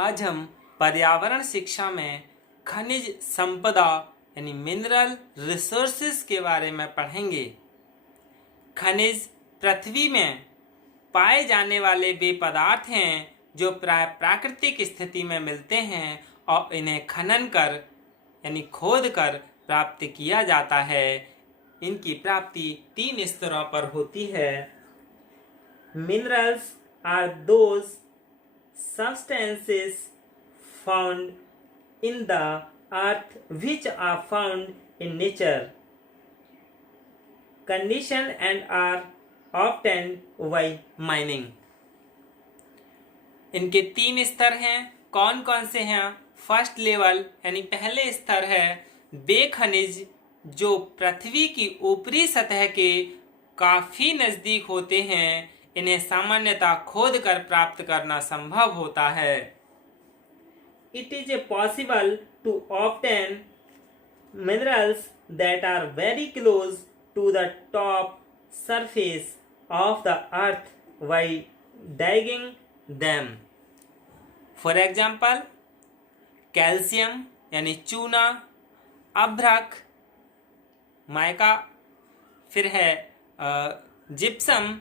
आज हम पर्यावरण शिक्षा में खनिज संपदा यानी मिनरल रिसोर्सेज के बारे में पढ़ेंगे। खनिज पृथ्वी में पाए जाने वाले वे पदार्थ हैं जो प्राय प्राकृतिक स्थिति में मिलते हैं और इन्हें खनन कर यानी खोद कर प्राप्त किया जाता है। इनकी प्राप्ति 3 स्तरों पर होती है। Minerals are those substances found in the earth which are found in nature condition and are obtained by mining। इनके 3 स्तर हैं। कौन कौन से हैं? फर्स्ट लेवल यानी पहले स्तर है वे खनिज जो पृथ्वी की ऊपरी सतह के काफी नजदीक होते हैं, इन्हें सामान्यतः खोद कर प्राप्त करना संभव होता है। It is possible to obtain minerals that are very close to the top surface of the earth by digging them। For example, calcium यानी चूना, अभ्रक, माइका, फिर है जिप्सम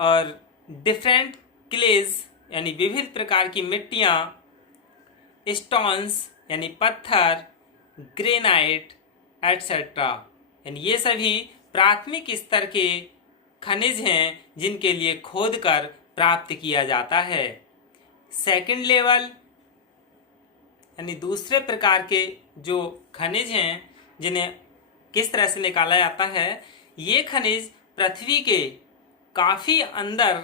और डिफरेंट क्लेज यानी विविध प्रकार की मिट्टियाँ, स्टोन्स यानी पत्थर, ग्रेनाइट एटसेट्रा यानी ये सभी प्राथमिक स्तर के खनिज हैं जिनके लिए खोद कर प्राप्त किया जाता है। सेकंड लेवल यानी दूसरे प्रकार के जो खनिज हैं जिन्हें किस तरह से निकाला जाता है, ये खनिज पृथ्वी के काफ़ी अंदर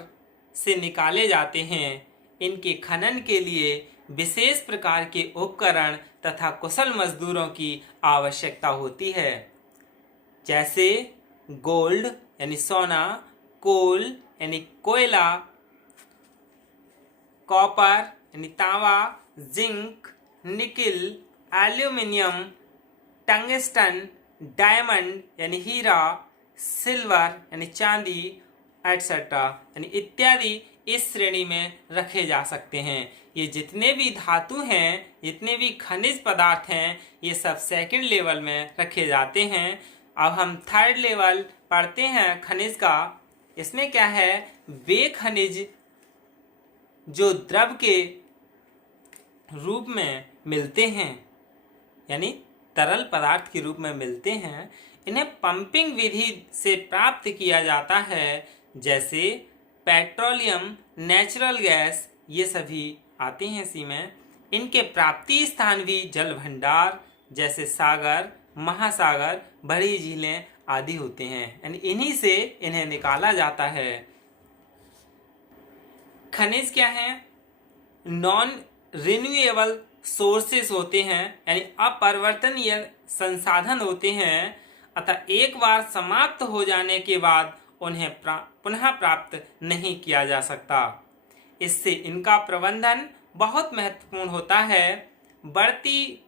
से निकाले जाते हैं। इनके खनन के लिए विशेष प्रकार के उपकरण तथा कुशल मजदूरों की आवश्यकता होती है, जैसे गोल्ड यानी सोना, कोल यानी कोयला, कॉपर यानी तांबा, zinc, nickel, aluminium, tungsten, diamond यानी हीरा, सिल्वर यानी चांदी एटसेट्रा यानी इत्यादि इस श्रेणी में रखे जा सकते हैं। ये जितने भी धातु हैं, जितने भी खनिज पदार्थ हैं, ये सब सेकंड लेवल में रखे जाते हैं। अब हम थर्ड लेवल पढ़ते हैं खनिज का। इसमें क्या है, वे खनिज जो द्रव के रूप में मिलते हैं यानी तरल पदार्थ के रूप में मिलते हैं, इन्हें पंपिंग विधि से प्राप्त किया जाता है, जैसे पेट्रोलियम, नेचुरल गैस, ये सभी आते हैं इसी में। इनके प्राप्ति स्थान भी जल भंडार जैसे सागर, महासागर, बड़ी झीलें आदि होते हैं, यानी इन्हीं से इन्हें निकाला जाता है। खनिज क्या है? नॉन रिन्यूएबल सोर्सेस होते हैं, यानी अपरिवर्तनीय संसाधन होते हैं, अतः एक बार समाप्त हो जाने के बाद उन्हें पुनः प्राप्त नहीं किया जा सकता। इससे इनका प्रबंधन बहुत महत्वपूर्ण होता है। बढ़ती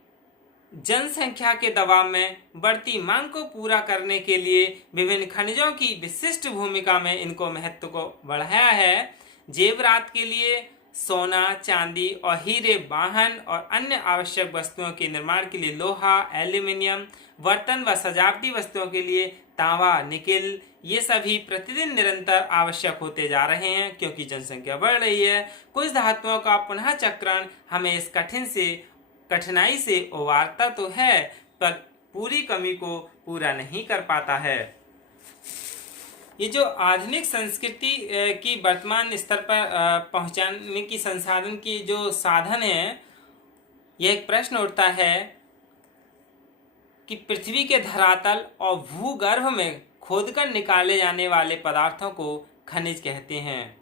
जनसंख्या के दबाव में बढ़ती मांग को पूरा करने के लिए विभिन्न खनिजों की विशिष्ट भूमिका में इनको महत्व को बढ़ाया है। जेवरात के लिए सोना, चांदी और हीरे, वाहन और अन्य आवश्यक वस्तुओं के निर्माण के लिए लोहा, एल्यूमिनियम, बर्तन व सजावटी वस्तुओं के लिए तांबा, निकिल, ये सभी प्रतिदिन निरंतर आवश्यक होते जा रहे हैं क्योंकि जनसंख्या बढ़ रही है। कुछ धातुओं का पुनः चक्रण हमें इस कठिनाई से उबारता तो है, पर पूरी कमी को पूरा नहीं कर पाता है। ये जो आधुनिक संस्कृति की वर्तमान स्तर पर पहुंचाने की संसाधन की जो साधन है, यह एक प्रश्न उठता है कि पृथ्वी के धरातल और भूगर्भ में खोदकर निकाले जाने वाले पदार्थों को खनिज कहते हैं।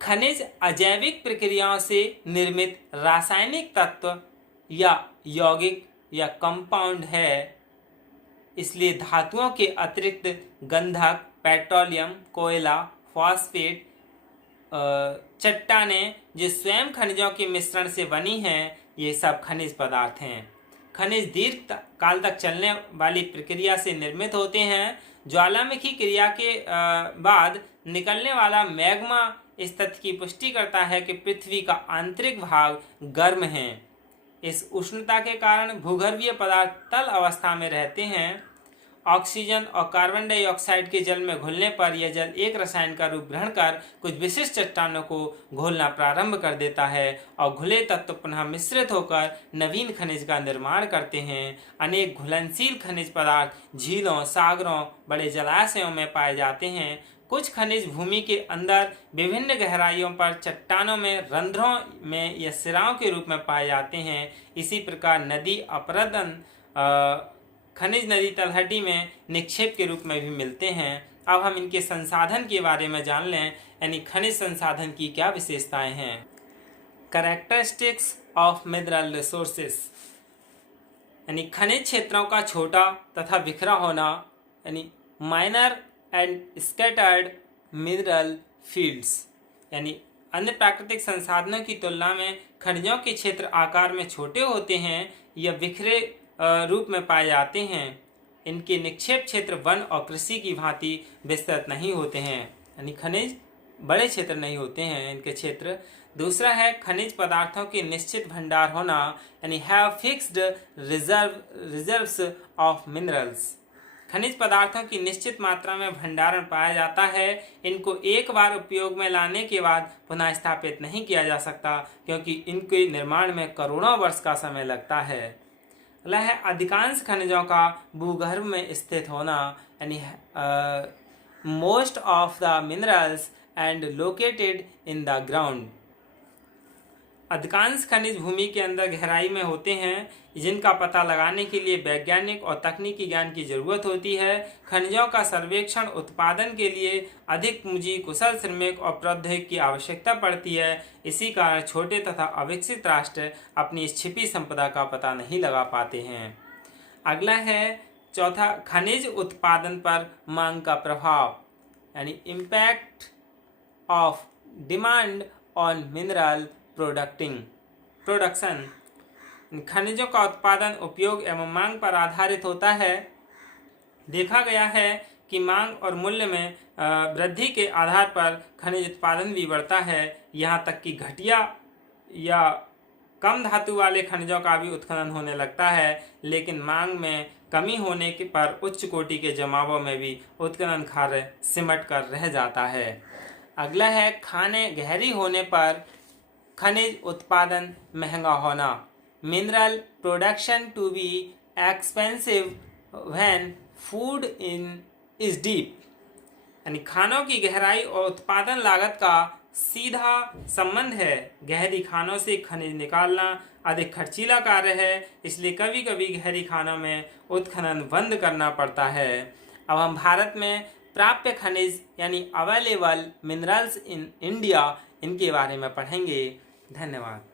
खनिज अजैविक प्रक्रियाओं से निर्मित रासायनिक तत्व या यौगिक या कंपाउंड है, इसलिए धातुओं के अतिरिक्त गंधक, पेट्रोलियम, कोयला, फॉस्फेट, चट्टानें जो स्वयं खनिजों के मिश्रण से बनी हैं, ये सब खनिज पदार्थ हैं। खनिज दीर्घ काल तक चलने वाली प्रक्रिया से निर्मित होते हैं। ज्वालामुखी क्रिया के बाद निकलने वाला मैग्मा इस तथ्य की पुष्टि करता है कि पृथ्वी का आंतरिक भाग गर्म है। इस उष्णता के कारण भूगर्भीय पदार्थ तल अवस्था में रहते हैं। ऑक्सीजन और कार्बन डाइऑक्साइड के जल में घुलने पर यह जल एक रसायन का रूप ग्रहण कर कुछ विशिष्ट चट्टानों को घोलना प्रारंभ कर देता है और घुले तत्व पुनः मिश्रित होकर नवीन खनिज का निर्माण करते हैं। अनेक घुलनशील खनिज पदार्थ झीलों, सागरों, बड़े जलाशयों में पाए जाते हैं। कुछ खनिज भूमि के अंदर विभिन्न गहराइयों पर चट्टानों में रंध्रों में या सिराओं के रूप में पाए जाते हैं। इसी प्रकार नदी अपरदन खनिज नदी तलहटी में निक्षेप के रूप में भी मिलते हैं। अब हम इनके संसाधन के बारे में जान लें, यानी खनिज संसाधन की क्या विशेषताएं हैं। कैरेक्टरिस्टिक्स ऑफ मिनरल रिसोर्सेस, यानी खनिज क्षेत्रों का छोटा तथा बिखरा होना, यानी minor and scattered mineral fields, यानी अन्य प्राकृतिक संसाधनों की तुलना में खनिजों के क्षेत्र आकार में छोटे होते हैं या बिखरे रूप में पाए जाते हैं। इनके निक्षेप क्षेत्र वन और कृषि की भांति विस्तृत नहीं होते हैं, यानी खनिज बड़े क्षेत्र नहीं होते हैं इनके क्षेत्र। दूसरा है खनिज पदार्थों के निश्चित भंडार होना, यानी have fixed reserves of minerals. खनिज पदार्थों की निश्चित मात्रा में भंडारण पाया जाता है। इनको एक बार उपयोग में लाने के बाद पुनः स्थापित नहीं किया जा सकता, क्योंकि इनके निर्माण में करोड़ों वर्ष का समय लगता है। अगला है अधिकांश खनिजों का भूगर्भ में स्थित होना, यानी most of the minerals and located in the ground. अधिकांश खनिज भूमि के अंदर गहराई में होते हैं, जिनका पता लगाने के लिए वैज्ञानिक और तकनीकी ज्ञान की जरूरत होती है। खनिजों का सर्वेक्षण उत्पादन के लिए अधिक पूंजी, कुशल श्रमिक और प्रौद्योगिकी की आवश्यकता पड़ती है। इसी कारण छोटे तथा अविकसित राष्ट्र अपनी इस छिपी संपदा का पता नहीं लगा पाते हैं। अगला है चौथा, खनिज उत्पादन पर मांग का प्रभाव, यानी impact of demand on mineral production. खनिजों का उत्पादन उपयोग एवं मांग पर आधारित होता है। देखा गया है कि मांग और मूल्य में वृद्धि के आधार पर खनिज उत्पादन भी बढ़ता है। यहाँ तक कि घटिया या कम धातु वाले खनिजों का भी उत्खनन होने लगता है, लेकिन मांग में कमी होने के पर उच्च कोटि के जमावों में भी उत्खनन कार्य सिमट कर रह जाता है। अगला है खाने गहरी होने पर खनिज उत्पादन महंगा होना। Mineral production to be expensive when food in is deep, यानी खानों की गहराई और उत्पादन लागत का सीधा संबंध है। गहरी खानों से खनिज निकालना अधिक खर्चीला कार्य है, इसलिए कभी कभी गहरी खानों में उत्खनन बंद करना पड़ता है। अब हम भारत में प्राप्य खनिज यानी अवेलेबल मिनरल्स इन इंडिया, इनके बारे में पढ़ेंगे। धन्यवाद।